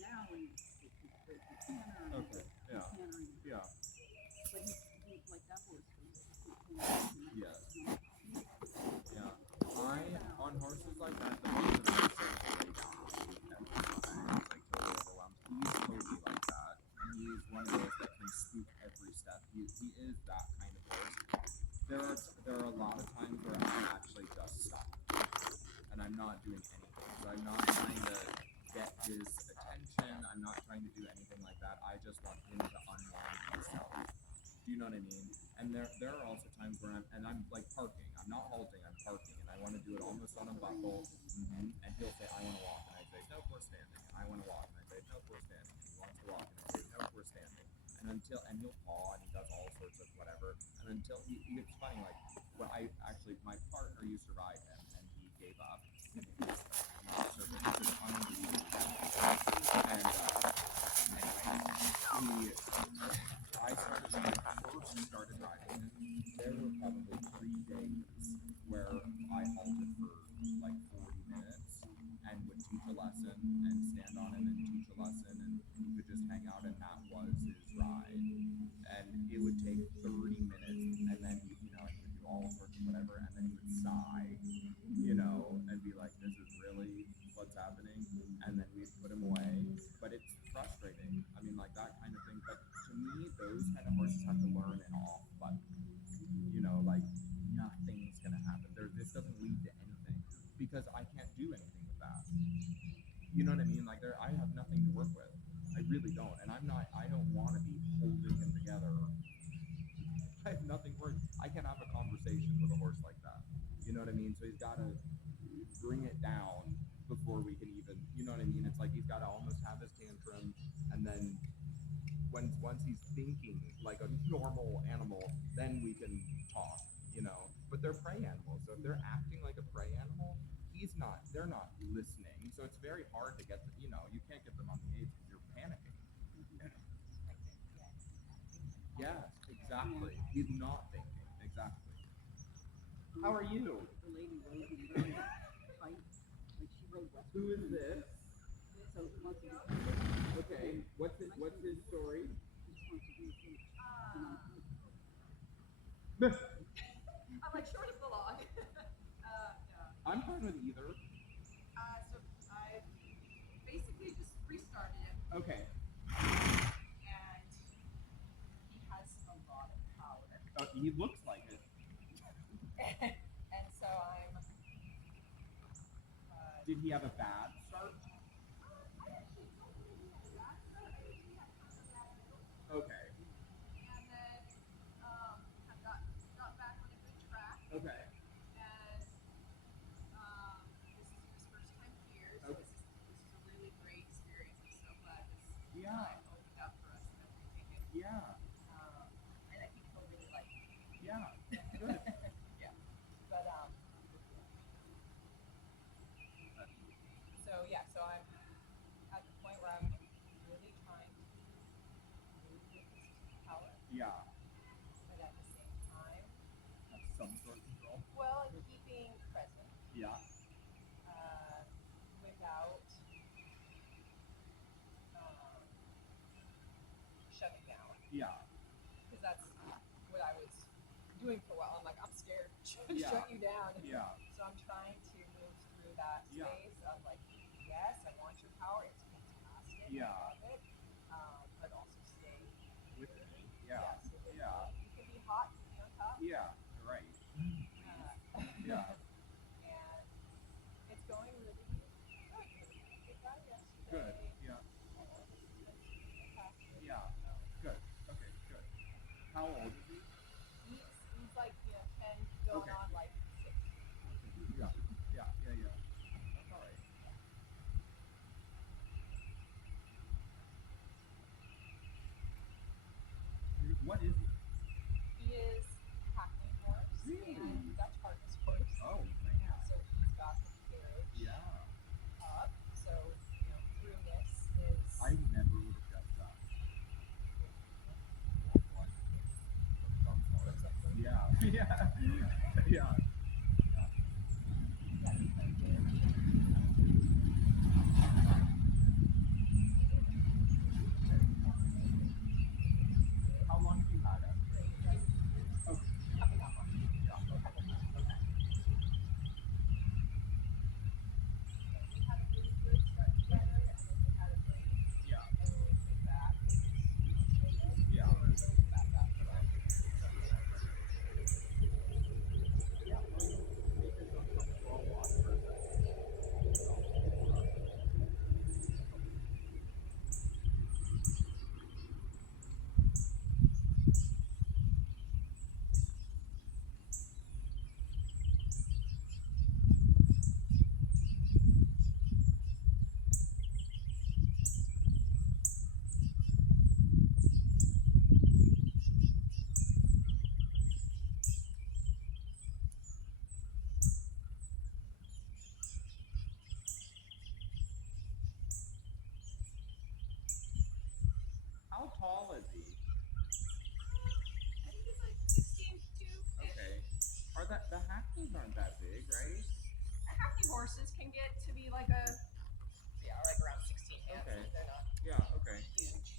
now and the canner. Okay. Yeah. Yeah. But he like that horse. Yes. Yeah. On horses like that, the horses are so great. Like totally overwhelmed. He's totally like that. And he's one of those that can spook every step. He is that kind of horse. There are a lot of times where I actually just stop. And I'm not doing anything. So I'm not trying to get his attention. I'm not trying to do anything like that. I just want him to unwind himself. Do you know what I mean? And there are also times where I'm like parking. I'm not halting, I'm parking. And I want to do it almost on a buckle. And he'll say, I want to walk. And I say, nope, we're standing. And I want to walk. And I say, nope, we're standing. And he wants to walk. And I say, nope, we're standing. And he'll paw and he does all sorts of whatever. And until it's funny, like, my partner used to ride him and he gave up. So this is unbelievable. And anyway, when I first started riding him, there were probably 3 days where I halted for like 40 minutes and would teach a lesson and stand on him and teach a lesson, and he could just hang out, and that was his ride. And it would take 30 minutes, and then he would do all sorts of whatever, and then he would sigh, and be like, this is really what's happening, and then we'd put him away. But it's frustrating. I mean, like that kind of thing. But to me, those kind of horses have to learn an off button. Like nothing's gonna happen. This doesn't lead to anything because I can't do anything with that. You know what I mean? Like I have nothing to work with. I really don't, and I don't want to be holding him together. I have nothing for it. I can't have a conversation with a horse like that. You know what I mean? So he's got to bring it down before we can even, you know what I mean? It's like he's got to almost have his tantrum, and then once he's thinking like a normal animal, then we can talk, But they're prey animals, so if they're acting like a prey animal, they're not listening. So it's very hard to get them, you can't get them on the aids because you're panicking. Yes, exactly. He's not thinking. Exactly. How are you? The lady rode him very tight. Like she rode West. Who is this? So once he was Okay. What's his story? I'm like short of the long. No. I'm fine with either. So I basically just restarted it, Okay. and he has a lot of power. He looks like it. And so I'm. Did he have a bad start? I actually don't think he had a bad start. I think he had kind of a bad middle. Okay. And then got back on a good track. Okay. And this is his first time here, so Okay. this is a really great experience. I'm so glad this Yeah. time opened up for us and everything. Yeah. And I think he'll really like it. Yeah. Good. Yeah. But so I'm at the point where I'm really trying to move with his power, Yeah. but at the same time, Have some sort of control. well, and keeping present Yeah. without shutting down. Yeah. Because that's what I was doing for a while. I'm like, I'm scared to Yeah. shut you down. Yeah. So I'm trying to move through that Yeah. space of like, yes, I want your power. It's fantastic. Yeah. I love it. But also stay With it. Yeah. Yes, it is. Yeah. You can be hot, you can be on top. Yeah. Right. Yeah. And it's going really good. It got yesterday. Good. Yeah. Fantastic. Yeah. Good. Okay. Good. How old is he? He's like 10 going Okay. on like 6. Yeah. Yeah. Yeah. Yeah. That's all right. What is he? He is hackney horse Really? and Dutch harness horse. Oh man. So he's got the carriage Yeah. up. So through this is I never would have guessed that. Yeah. Yeah. Yeah. tall is he? I think it's like 16'2". Okay. Are the hackneys aren't that big, right? Hackney horses can get to be like a like around 16 hands. Okay. They're not Yeah, okay. huge.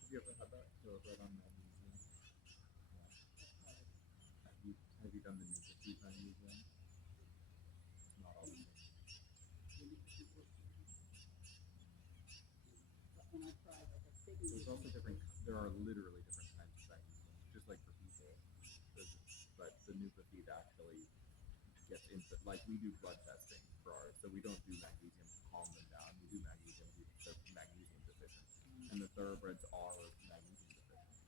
Have you ever had that thoroughbred on magnesium? Yeah. Have you done the Nuka magnesium? It's not all the same. When I tried, like a big There's also there are literally different kinds of magnesium, just like for people. But the Nuka feed actually gets into, like we do blood testing for ours, so we don't do magnesium to calm them down. We do magnesium because they're magnesium deficient, and the thoroughbreds are magnesium deficient.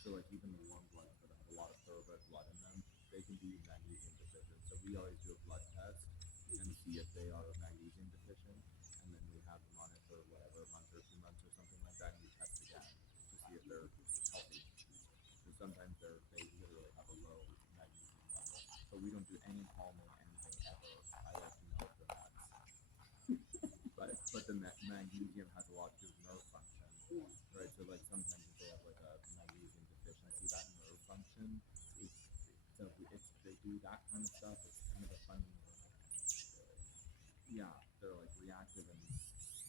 So like even the warm bloods that have a lot of thoroughbred blood in them, they can be magnesium deficient. So we always do a blood test and see if they are magnesium deficient, and then we have them on it for whatever, a month or 2 months or something like that, and we test again to see if they're healthy. Because sometimes they literally have a low magnesium level. So we don't do any calming, anything ever. I like to know if they're nuts. But the magnesium has a lot to do with nerve function, right? So like sometimes if they have like a magnesium deficiency, that nerve function is, so it's they do that kind of stuff. It's kind of a funny, yeah, they're like reactive and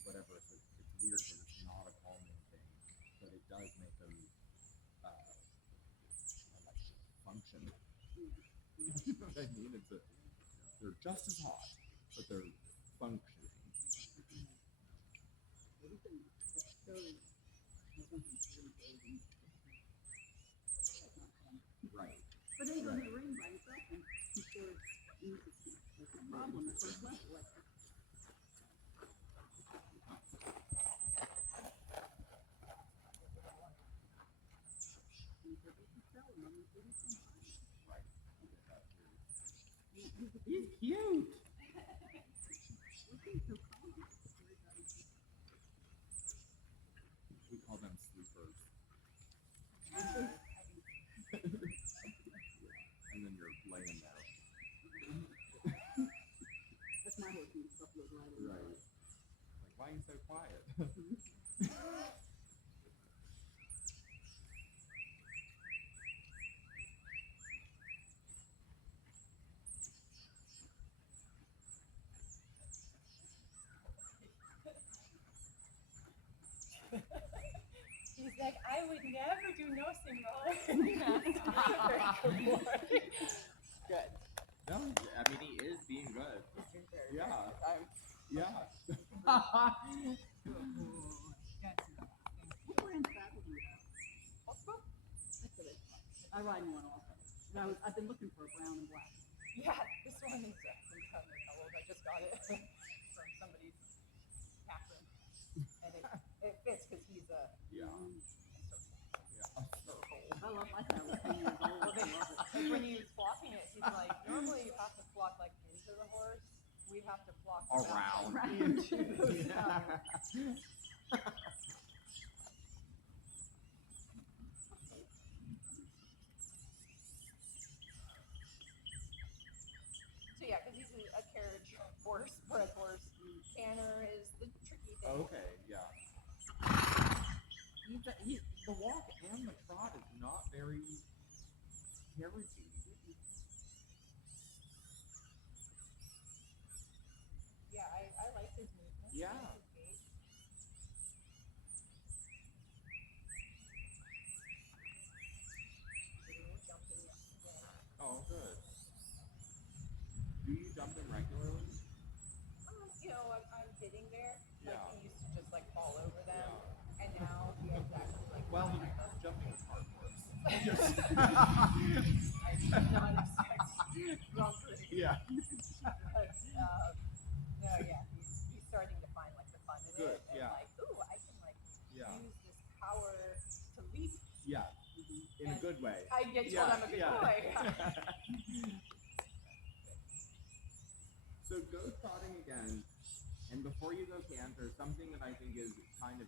whatever. So it's weird because it's not a calming thing, but it does make them like function. You know what I mean? They're just as hot, but they're functioning. everything that shows has something to do with aging. That's not fun. Right. But they go to the ring by himself and before it's a problem at first level. Like, Right. He's cute. We call them sleepers. And then you're laying there. that's my horse and stuff goes right in. Right. Like, why are you so quiet? He's like, I would never do no single. Very good boy. Good. No, I mean he is being good. He's doing very Yeah. good. Yeah. Oh, that's ran saddle you though. Also, That's what it's like. I ride one also. And I've been looking for a brown and black. yeah, this one is from colors. I just got it from somebody's bathroom, and it fits because he's a Yeah. circle. Yeah. A circle. I love my saddle. 10 years old. Well, I love it. like when he was flocking it, he's like, normally you have to flock like into the horse. We have to flock Around. into the saddle. So yeah, because he's a carriage horse, bred horse. Canter is the tricky thing. Okay, yeah. The walk and the trot is not very carriagey. Yeah, I like his movement. Yeah. I like his gait. Little jumping up and down. Oh, good. Do you jump them regularly? You know, I'm getting there. Like Yeah. he used to just like fall over them, Yeah. and now he has actually like. Well, jumping is hard for us. I did not expect wrong critic. Yeah. But no, yeah, he's starting to find like the fun in Good, it, and yeah. like, ooh, I can like Yeah. use this power to leap. Yeah. In a And good way. I get told I'm a good boy. So go trotting again, and before you go canter, something that I think is kind of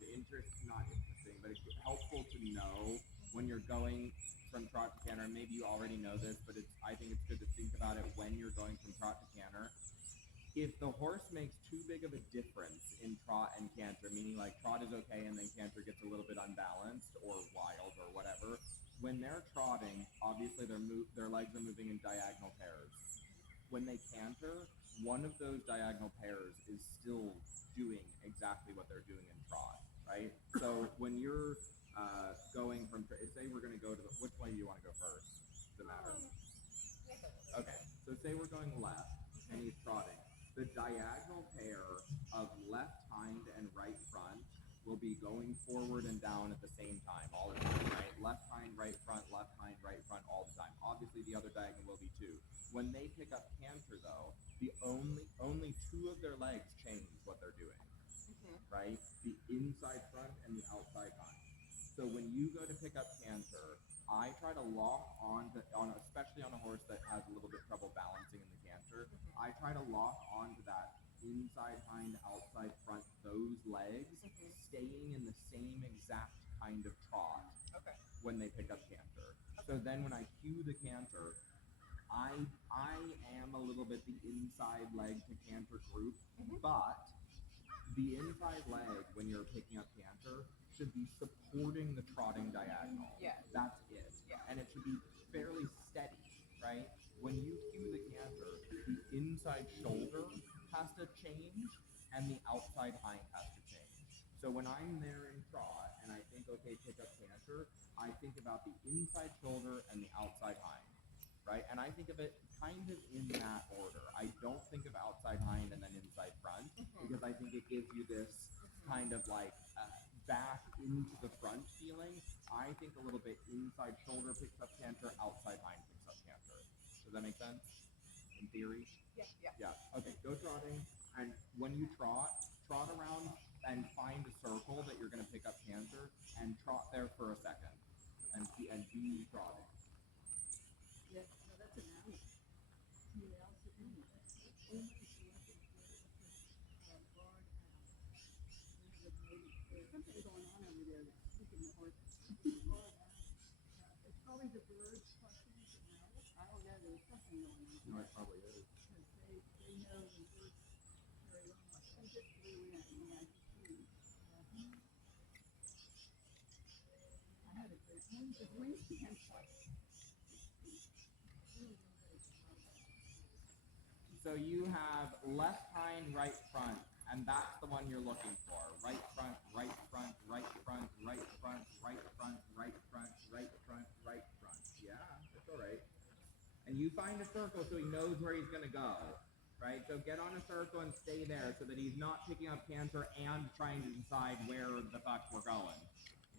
not interesting, but it's helpful to know when you're going from trot to canter. Maybe you already know this, but I think it's good to think about it when you're going from trot to canter. If the horse makes too big of a difference in trot and canter, meaning like trot is okay and then canter gets a little bit unbalanced or wild or whatever, when they're trotting, obviously their legs are moving in diagonal pairs. When they canter, one of those diagonal pairs is still doing exactly what they're doing in trot, right? So when you're going from, say we're going to go to which way do you want to go first? Does it matter? Okay, so say we're going left and he's trotting. The diagonal pair of left hind and right front will be going forward and down at the same time, all the time, right? Left hind, right front, all the time. Obviously, the other diagonal will be too. When they pick up canter, though, the only two of their legs change what they're doing, right? The inside front and the outside hind. So when you go to pick up canter, I try to lock especially on a horse that has a little bit trouble balancing in the canter. I try to lock onto that inside hind, outside front, those legs, staying in the same exact kind of trot when they pick up canter. So then when I cue the canter, I am a little bit the inside leg to canter group, but the inside leg when you're picking up canter should be supporting the trotting diagonal. Yeah. That's it. Yeah. And it should be fairly steady, right? When you cue the canter, the inside shoulder has to change and the outside hind has to change. So when I'm there in trot and I think, okay, pick up canter, I think about the inside shoulder and the outside hind, right? And I think of it kind of in that order. I don't think of outside hind and then inside front because I think it gives you this kind of like back into the front feeling. I think a little bit inside shoulder picks up canter, outside hind picks up canter. Does that make sense? In theory? Yeah. Yeah. Okay, go trotting. And when you trot around and find a circle that you're going to pick up canter and trot there for a second and be trotting. Yeah, no, that's an hour. 2 hours a day. There's something going on over there that's keeping the horses. It's probably the birds clucking. I don't know. There's something going on. No, it probably is. Because they know the birds very well. I just flew in. Yeah, I just flew. I had a great one. The wings began twice. So you have left hind, right front, and that's the one you're looking for. Right front, right front, right front, right front, right front, right front, right front, right front. Yeah, that's all right. And you find a circle so he knows where he's going to go, right? So get on a circle and stay there so that he's not picking up canter and trying to decide where the fuck we're going.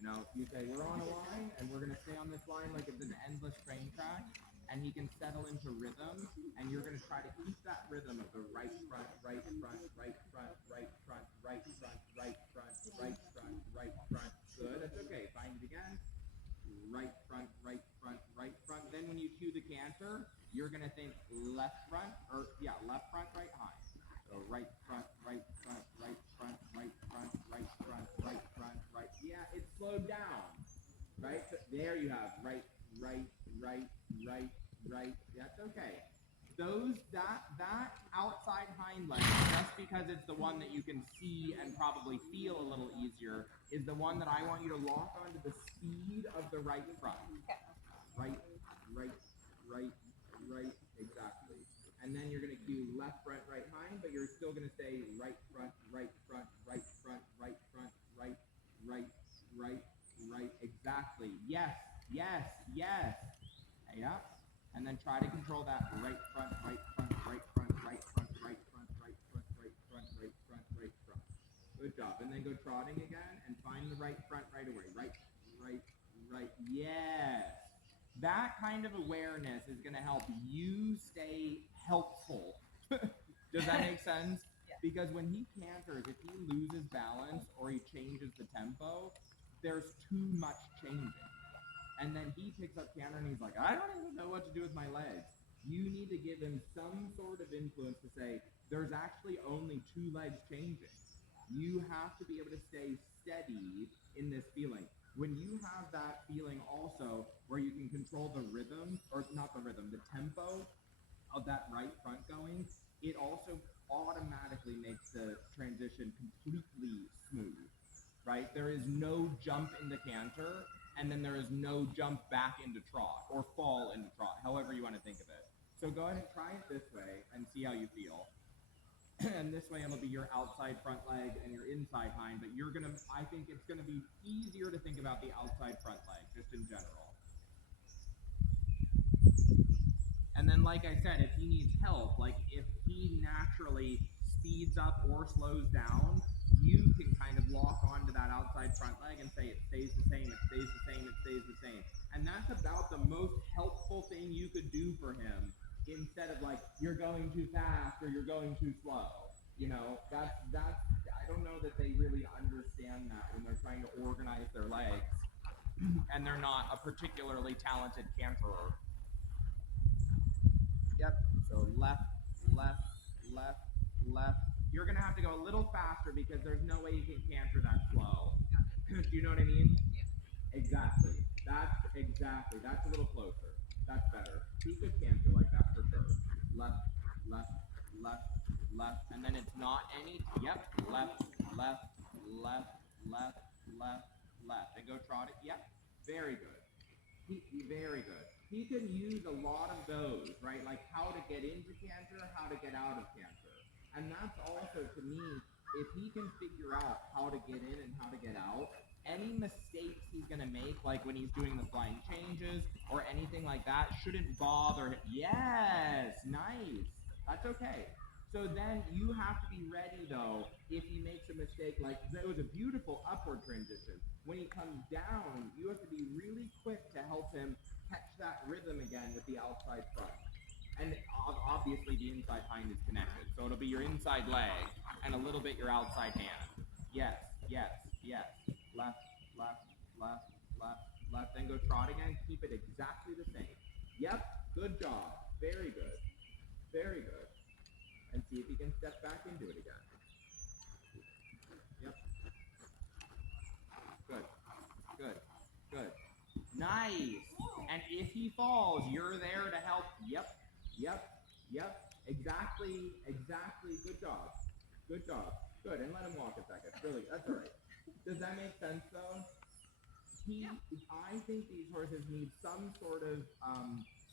You know, you say, we're on a line, and we're going to stay on this line like it's an endless train track, and he can settle into rhythm, and you're going to try to keep that rhythm of the right front, right front, right front, right front, right front, right front, right front, right front. Good, that's okay. Find it again. Right front, right front, right front. Then when you cue the canter, you're going to think left front, left front, right high. So right front, right front, right front, right front, right front, right front, right. Yeah, it's slowed down. Right? So there you have right, right, right, right, right. That's okay. That outside hind leg, just because it's the one that you can see and probably feel a little easier, is the one that I want you to lock onto the speed of the right front. Right, right, right, right, exactly. And then you're going to cue left front, right hind, but you're still going to say right front, right front, right front, right front, right, right, right, right, exactly. Yes, yes, yes. Yeah. And then try to control that right front, right front, right front, right front, right front, right front, right front, right front, right front. Good job. And then go trotting again and find the right front right away. Right, right, right. Yes. That kind of awareness is going to help you stay helpful. Does that make sense? Yeah. Because when he canters, if he loses balance or he changes the tempo, there's too much changing. And then he picks up canter and he's like, I don't even know what to do with my legs. You need to give him some sort of influence to say, there's actually only two legs changing. You have to be able to stay steady in this feeling. When you have that feeling also where you can control the rhythm, or not the rhythm, the tempo of that right front going, it also automatically makes the transition completely smooth, right? There is no jump into canter, and then there is no jump back into trot or fall into trot, however you want to think of it. So go ahead and try it this way and see how you feel. And this way it'll be your outside front leg and your inside hind, but I think it's gonna be easier to think about the outside front leg, just in general. And then, like I said, if he needs help, like if he naturally speeds up or slows down, you can kind of lock onto that outside front leg and say it stays the same, it stays the same, it stays the same. And that's about the most helpful thing you could do for him, instead of like, you're going too fast or you're going too slow. You know, that's I don't know that they really understand that when they're trying to organize their legs and they're not a particularly talented canterer. Yep. So left, left, left, left. You're going to have to go a little faster because there's no way you can canter that slow. Do you know what I mean? Yeah. Exactly. That's a little closer. That's better. He could canter like that for sure. Left, left, left, left. And then it's not any. Yep. Left, left, left, left, left, left. And go trot it. Yep. Very good. Very good. He can use a lot of those, right? Like how to get into canter, how to get out of canter. And that's also, to me, if he can figure out how to get in and how to get out, any mistakes he's going to make, like when he's doing the flying changes or anything like that, shouldn't bother him. Yes, nice. That's okay. So then you have to be ready, though, if he makes a mistake. Like, it was a beautiful upward transition. When he comes down, you have to be really quick to help him catch that rhythm again with the outside front. And obviously the inside hind is connected. So it'll be your inside leg and a little bit your outside hand. Yes, yes, yes. Left, left, left, left, left. Then go trot again. Keep it exactly the same. Yep, good job. Very good. Very good. And see if you can step back into it again. Yep. Good. Good. Good. Nice. And if he falls, you're there to help. Yep. Yep. Yep. Exactly. Exactly. Good job. Good job. Good. And let him walk a second. Really. That's all right. Does that make sense though? I think these horses need some sort of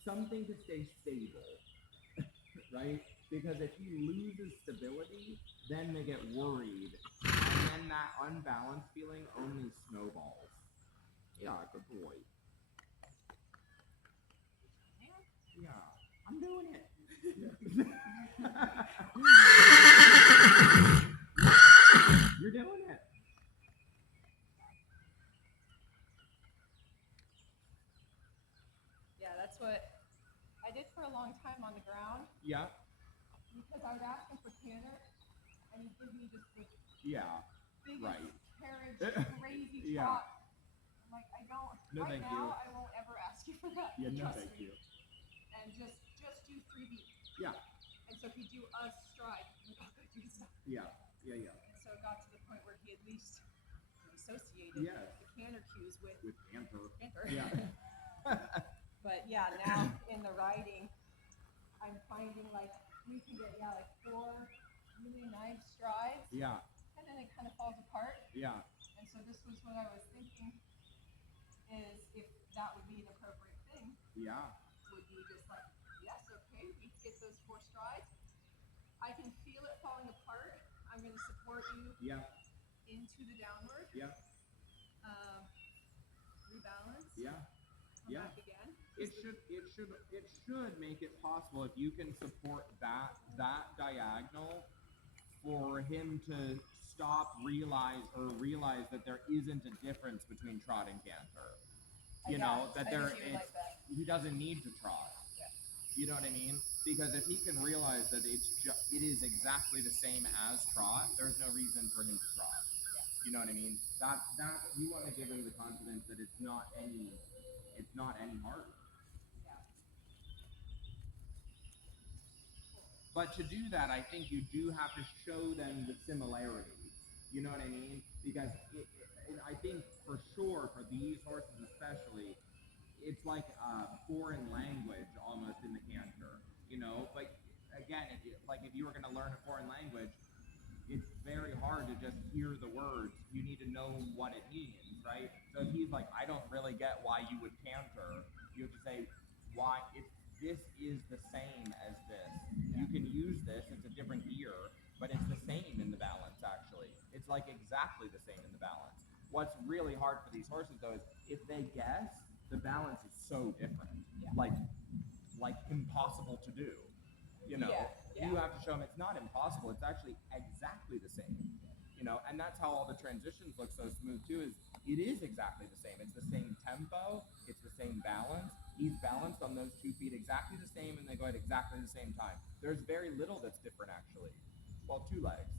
something to stay stable. Right? Because if he loses stability, then they get worried. And then that unbalanced feeling only snowballs. Yeah, good boy. Yeah, I'm doing it. You're doing it. for a long time on the ground Yeah. because I would ask him for canter, and he'd give me just the Yeah. biggest Right. carriage, crazy Yeah. trot. I'm like, I don't. No, right thank now, you. I won't ever ask you for that. Yeah, no, trust thank me. you. And just do 3 beats. Yeah. And so he'd do a stride. I'm like, oh, good, good stuff. Yeah. Yeah. Yeah. And so it got to the point where he at least associated Yes. the canter cues with With canter. canter. Yeah. But yeah, now in the riding, I'm finding like we can get like 4 really nice strides, Yeah. and then it kind of falls apart. Yeah. And so this was what I was thinking is if that would be an appropriate thing, Yeah. would be just like, yes, okay, we get those 4 strides. I can feel it falling apart. I'm going to support you Yeah. into the downward. Yeah. Rebalance. Yeah. Come Yeah. back again. It should make it possible if you can support that diagonal for him to realize that there isn't a difference between trot and canter. You know, that there like that. he doesn't need to trot. Yeah. You know what I mean? Because if he can realize that it is exactly the same as trot, there's no reason for him to trot. Yeah. You know what I mean? That you want to give him the confidence that it's not any harder. Yeah. But to do that, I think you do have to show them the similarity. You know what I mean? Because I think for sure, for these horses especially, it's like a foreign language almost in the canter. You know, but again, if you were going to learn a foreign language, it's very hard to just hear the words. You need to know what it means, right? So if he's like, I don't really get why you would canter, you have to say, why, if this is the same as this. You can use this, it's a different gear, but it's the same in the balance, actually. It's like exactly the same in the balance. What's really hard for these horses, though, is if they guess, the balance is so different. Yeah. Like impossible to do. You know, Yeah. you have to show them it's not impossible. It's actually exactly the same. You know, and that's how all the transitions look so smooth too. Is it is exactly the same. It's the same tempo. It's the same balance. He's balanced on those 2 feet exactly the same, and they go at exactly the same time. There's very little that's different actually. Well, 2 legs.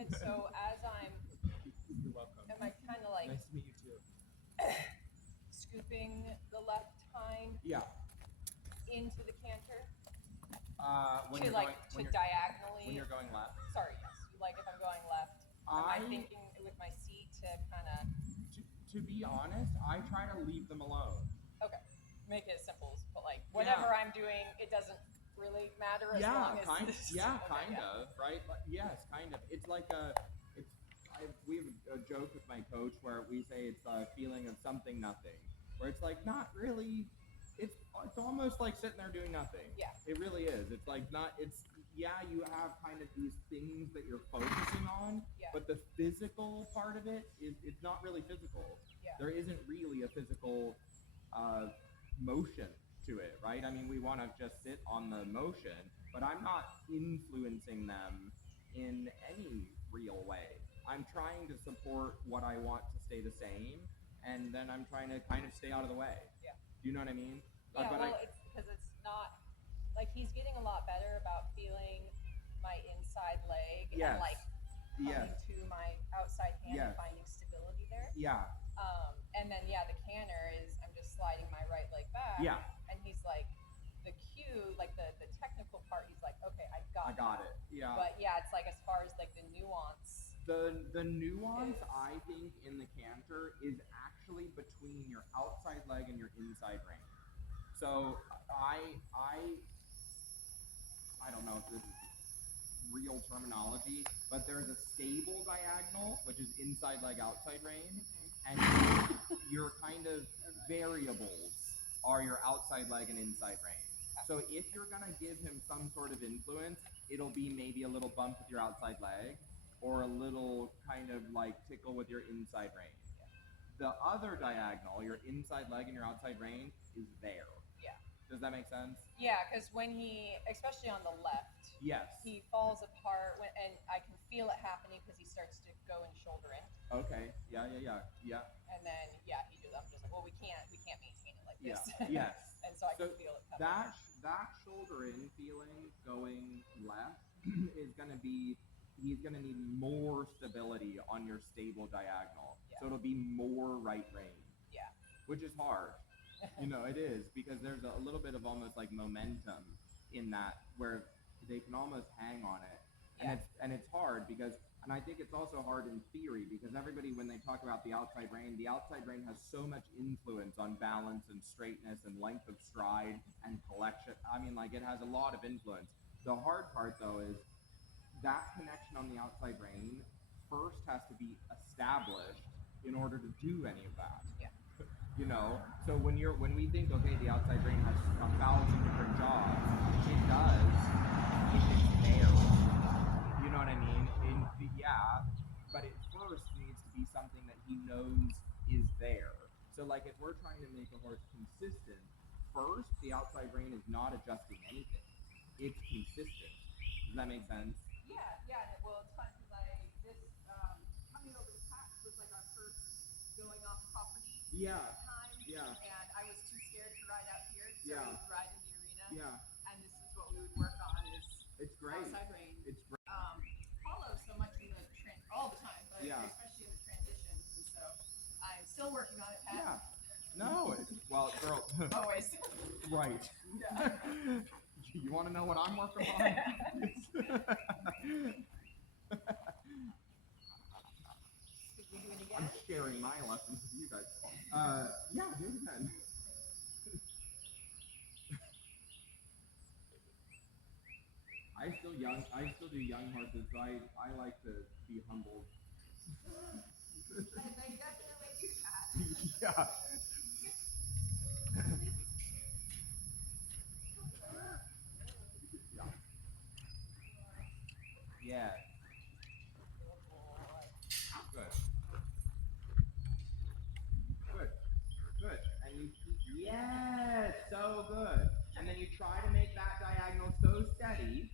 And so as I'm, You're welcome. am I kind of like Nice to meet you too. scooping the left hind Yeah. into the canter When to you're like going, to diagonally? when you're going left. Sorry, yes. Like if I'm going left, am I thinking with my seat to kind of? To be honest, I try to leave them alone. Okay, make it as simple as, but like whatever I'm doing, it doesn't really matter as long as this. Kind of, right? But yes, kind of. It's like we have a joke with my coach where we say it's a feeling of something nothing, where it's like not really. It's almost like sitting there doing nothing. Yeah. It really is. It's like not. It's you have kind of these things that you're focusing on, but the physical part of it is it's not really physical. Yeah. There isn't really a physical motion to it, right? I mean, we want to just sit on the motion, but I'm not influencing them in any real way. I'm trying to support what I want to stay the same, and then I'm trying to kind of stay out of the way. Yeah. Do you know what I mean? Yeah, it's because it's not, like he's getting a lot better about feeling my inside leg and like coming to my outside hand and finding stability there. Yeah. And then the canter is I'm just sliding my right leg back. Yeah. And he's like the cue, like the technical part, he's like, okay, I got it. Yeah. But it's like as far as like the nuance. The nuance I think in the canter is actually between your outside leg and your inside rein. So I don't know if this is real terminology, but there's a stable diagonal, which is inside leg, outside rein, and your kind of variables are your outside leg and inside rein. So if you're gonna give him some sort of influence, it'll be maybe a little bump with your outside leg, or a little kind of like tickle with your inside rein. The other diagonal, your inside leg and your outside rein, is there. Yeah. Does that make sense? Yeah, because when he, especially on the left, he falls apart, and I can feel it happening because he starts to go and shoulder in. Okay. Yeah. And then he does. I'm just like, well, we can't maintain it like this. Yes. And so I can feel it coming. that shoulder in feeling going left is going to be, he's going to need more stability on your stable diagonal. Yeah. So it'll be more right rein. Yeah. Which is hard. It is, because there's a little bit of almost like momentum in that where they can almost hang on it. And it's hard because, and I think it's also hard in theory because everybody, when they talk about the outside rein has so much influence on balance and straightness and length of stride and collection. I mean, like, it has a lot of influence. The hard part though is that connection on the outside rein first has to be established in order to do any of that. Yeah. So when we think, okay, the outside rein has 1,000 different jobs, it does if it's there. You know what I mean? But it first needs to be something that he knows is there. So like if we're trying to make a horse consistent, first the outside rein is not adjusting anything. It's consistent. Does that make sense? Yeah. Well, it's fun because coming over the pass was like our first going off property time. Yeah. And I was too scared to ride out here, so Yeah. we would ride in the arena. Yeah. And this is what we would work on is It's great. outside rein. It's great. Hollow so much in the all the time, but Yeah. especially in the transitions, and so I'm still working on it, Pat. Yeah. No. Well, girl. Always. Right. Yeah. You want to know what I'm working on? Could we do it again? I'm sharing my lessons with you guys. Yeah, do it again. I still do young horses, so I like to be humbled. They definitely do that. Yeah. Yeah. Good. And you keep, yes, so good. And then you try to make that diagonal so steady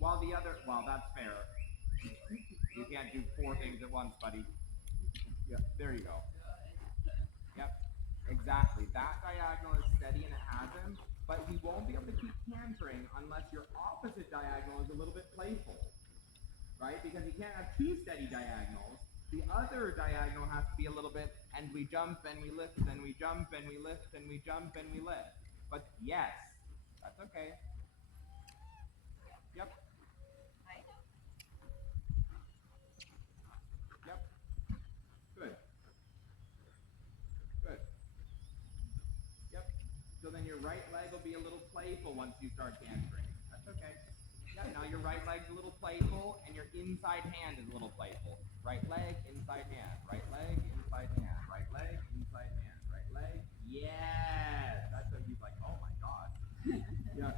while that's fair. You can't do 4 things at once, buddy. Yeah, there you go. Yep, exactly. That diagonal is steady and it has him, but he won't be able to keep cantering unless your opposite diagonal is a little bit playful, right? Because he can't have 2 steady diagonals. The other diagonal has to be a little bit, and we jump and we lift, and we jump and we lift, and we jump and we lift. But yes, that's okay. Yep. Yep. Good. Good. Yep. So then your right leg will be a little playful once you start cantering. That's okay. Yeah, now your right leg's a little playful, and your inside hand is a little playful. Right leg, inside hand. Right leg, inside hand. Right leg, inside hand. Right leg. Yes! That's what he's like, oh my god. Yeah.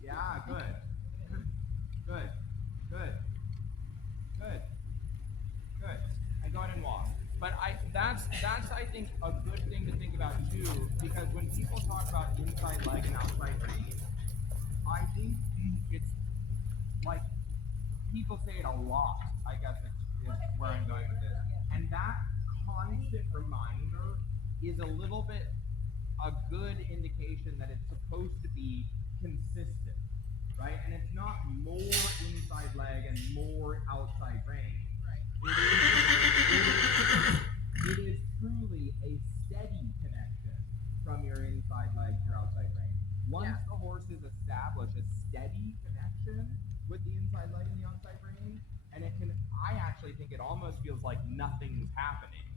Yeah, good. Good. Good. Good. Good. And go ahead and walk. But that's I think a good thing to think about too, because when people talk about inside leg and outside rein, I think it's like people say it a lot, I guess is where I'm going with this. And that constant reminder is a little bit a good indication that it's supposed to be consistent, right? And it's not more inside leg and more outside rein. It is truly a steady connection from your inside leg to your outside rein. Once the horses establish a steady connection with the inside leg and the outside rein, and I actually think it almost feels like nothing's happening,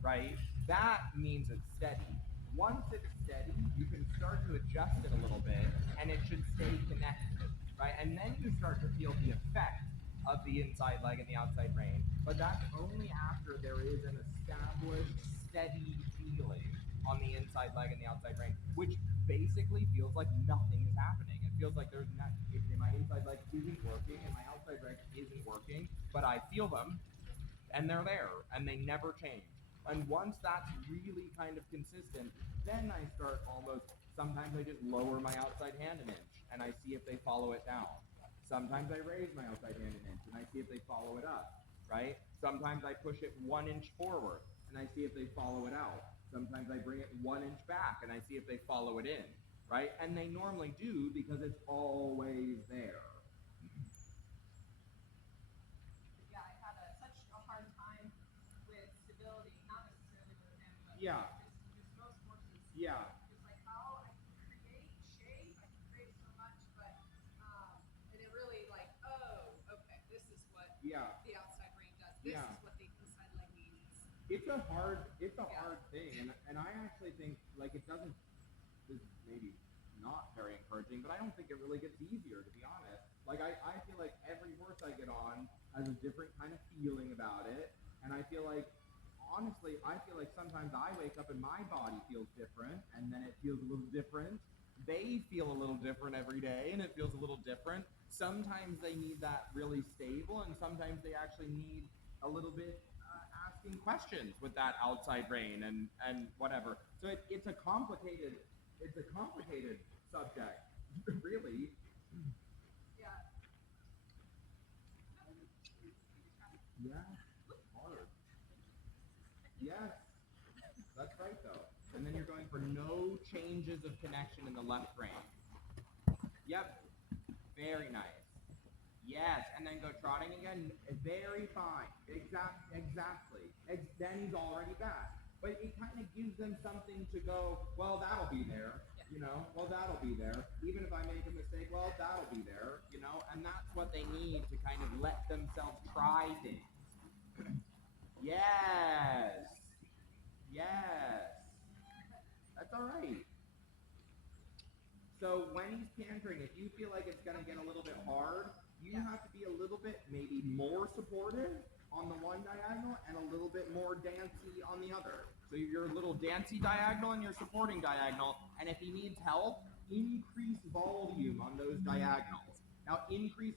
right? That means it's steady. Once it's steady, you can start to adjust it a little bit, and it should stay connected, right? And then you start to feel the effect of the inside leg and the outside rein. But that's only after there is an established, steady feeling on the inside leg and the outside rein, which basically feels like nothing is happening. It feels like there's not, if my inside leg isn't working and my outside leg isn't working, but I feel them, and they're there, and they never change. And once that's really kind of consistent, then I start sometimes I just lower my outside hand an inch, and I see if they follow it down. Sometimes I raise my outside hand an inch, and I see if they follow it up, right? Sometimes I push it 1 inch forward, and I see if they follow it out. Sometimes I bring it 1 inch back, and I see if they follow it in. right? And they normally do because it's always there. Yeah, I had such a hard time with stability, not necessarily with him, but Yeah. just most horses. Yeah. It's like how I can create shape, I can create so much, but and it really like, oh, okay, this is what the outside rein does. This is what the inside leg needs. It's a hard thing, and I actually think like it doesn't. This is maybe not very encouraging, but I don't think it really gets easier, to be honest. Like I feel like every horse I get on has a different kind of feeling about it, and I feel like honestly, I feel like sometimes I wake up and my body feels different, and then it feels a little different. They feel a little different every day, and it feels a little different. Sometimes they need that really stable, and sometimes they actually need a little bit asking questions with that outside rein and whatever. So it's a complicated subject, really. Yeah. Yeah, hard. Yes, that's right though. And then you're going for no changes of connection in the left rein. Yep, very nice. Yes, and then go trotting again. Very fine. Exactly. Then he's already back. But it kind of gives them something to go, well, that'll be there. You know, well, that'll be there. Even if I make a mistake, well, that'll be there. You know, and that's what they need to kind of let themselves try things. Yes. Yes. That's all right. So when he's cantering, if you feel like it's going to get a little bit hard, you have to be a little bit maybe more supportive on the one diagonal and a little bit more dancey on the other. So you're a little dancey diagonal and you're supporting diagonal, and if he needs help, increase volume on those diagonals. Now increase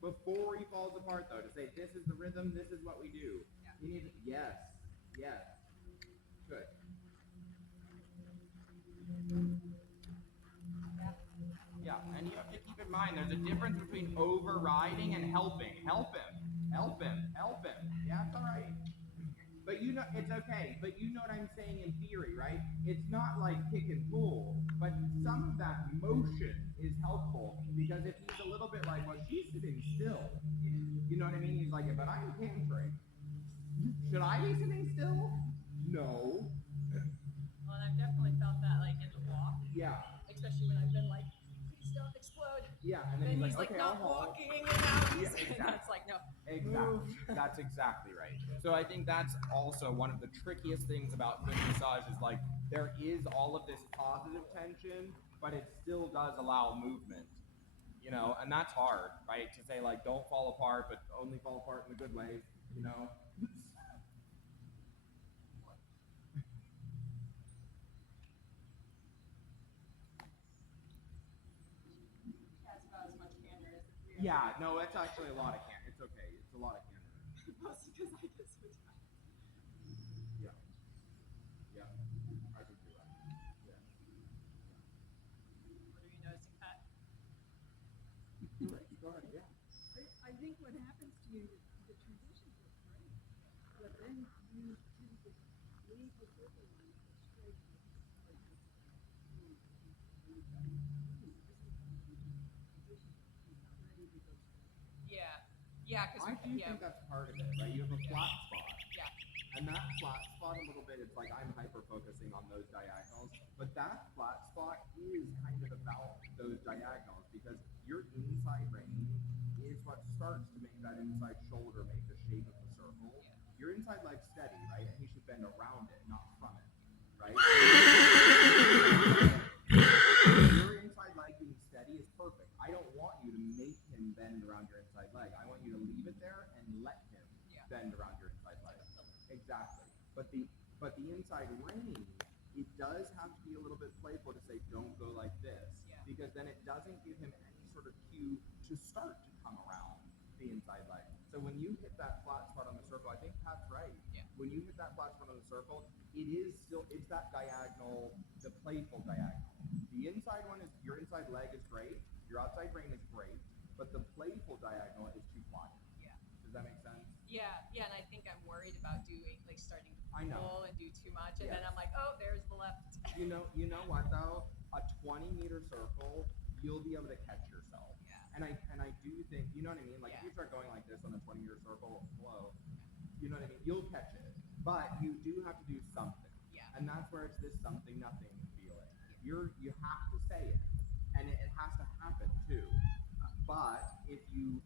before he falls apart though, to say this is the rhythm, this is what we do. You need yes. Good. Yeah, and you have to keep in mind there's a difference between overriding and helping. Help him. Yeah, it's all right. But you know, it's okay. But you know what I'm saying in theory, right? It's not like kick and pull, but some of that motion is helpful because if he's a little bit like, well, she's sitting still, you know what I mean? He's like, but I'm cantering. Should I be sitting still? No. Well, and I've definitely felt that like in the walk. Yeah. Especially when I've been like, please don't explode. Yeah, and then he's like, okay, not walking and now he's it's like, no. Exactly. That's exactly right. So I think that's also one of the trickiest things about foot massage is like there is all of this positive tension, but it still does allow movement. You know, and that's hard, right? To say like don't fall apart, but only fall apart in the good ways, you know. That's about as much canter as if we Yeah, no, it's actually a lot of canter. It's okay. It's a lot of canter. mostly because I get so tired. Yeah. Yeah. I can do that. Yeah. What are you noticing, Pat? Go ahead, yeah. I think what happens to you, the transitions are great, but then you tend to leave the circle line straight. Yeah, because I do think that's part of it, right? You have a flat spot. Yeah. And that flat spot a little bit, it's like I'm hyper-focusing on those diagonals, but that flat spot is kind of about those diagonals because your inside rein is what starts to make that inside shoulder make the shape of the circle. Yeah. Your inside leg's steady, right? And you should bend around it, not from it, right? Your inside leg being steady is perfect. I don't want you to make him bend around your inside leg. I want you to leave it there and let him bend around your inside leg. Exactly. But the inside rein, it does have to be a little bit playful to say don't go like this. Because then it doesn't give him any sort of cue to start to come around the inside leg. So when you hit that flat spot on the circle, I think Pat's right. Yeah. When you hit that flat spot on the circle, it's that diagonal, the playful diagonal. The inside one is, your inside leg is great, your outside rein is great, but the playful diagonal is too quiet. Yeah. Does that make sense? Yeah, and I think I'm worried about doing starting to I know. pull and do too much, and then I'm like, oh, there's the left. You know what though? a 20-meter circle, you'll be able to catch yourself. Yeah. And I do think, you know what I mean? Like, Yeah. if you start going like this on a 20-meter circle, whoa, you know what I mean? You'll catch it. But you do have to do something. Yeah. And that's where it's this something, nothing feeling. You have to say it. And it has to happen too. But if you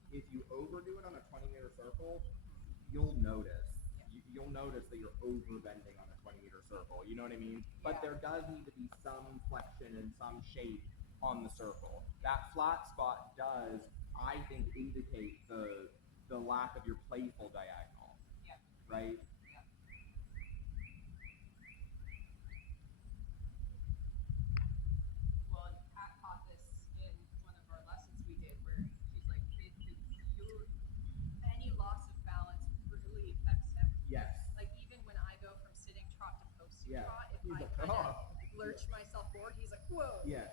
overdo it on a 20-meter circle, you'll notice. You'll notice that you're overbending on a 20-meter circle. You know what I mean? But there does need to be some flexion and some shape on the circle. That flat spot does, I think, indicate the lack of your playful diagonal. Yeah. Right? Yeah. Well, and Pat taught this in one of our lessons we did, where she's like, any loss of balance really affects him. Yes. Like, even when I go from sitting trot to posting Yeah. trot, if He's I like, kind of "Oh." lurch myself forward, he's like, whoa. Yes.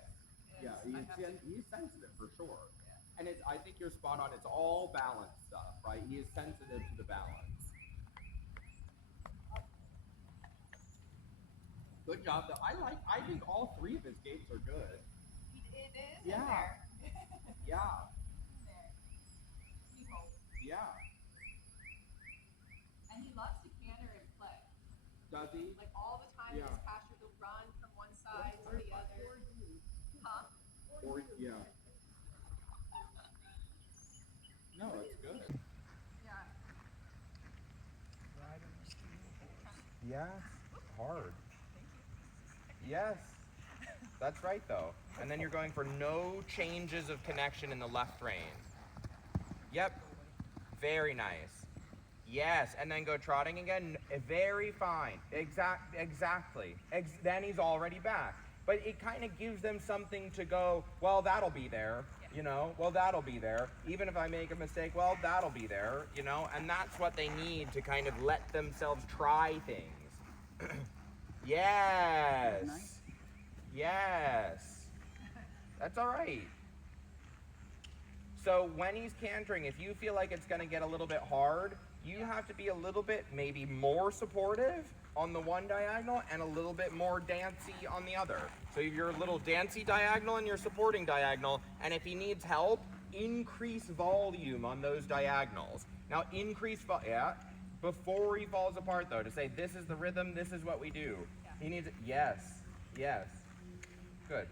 And Yeah, I have to- he's sensitive for sure. Yeah. And I think you're spot on. It's all balance stuff, right? He is sensitive to the balance. Good job, though. I think all three of his gates are good. It is Yeah. in there. Yeah. There. We hope. Yeah. And he loves to canter and play. Does he? Like, all the time in Yeah. his pasture, he'll run from one side to the other. Huh? Or yeah. No, it's good. Yeah. Yes. Hard. Yes. That's right, though. And then you're going for no changes of connection in the left rein. Yep. Very nice. Yes, and then go trotting again. Very fine. Exactly. Then he's already back. But it kind of gives them something to go, well, that'll be there, you know? Well, that'll be there. Even if I make a mistake, well, that'll be there, you know? And that's what they need to kind of let themselves try things. Yes. Nice. Yes. That's all right. So when he's cantering, if you feel like it's going to get a little bit hard, you have to be a little bit maybe more supportive on the one diagonal and a little bit more dancey on the other. So you're a little dancey diagonal and you're supporting diagonal, and if he needs help, increase volume on those diagonals. Now before he falls apart though, to say this is the rhythm, this is what we do. Yeah. He needs, yes, good.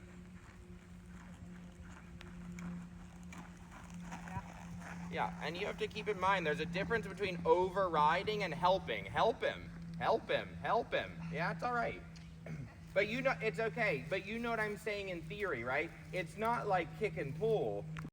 Yeah, and you have to keep in mind there's a difference between overriding and helping. Help him. Yeah, it's all right. But you know, it's okay. But you know what I'm saying in theory, right? It's not like kick and pull.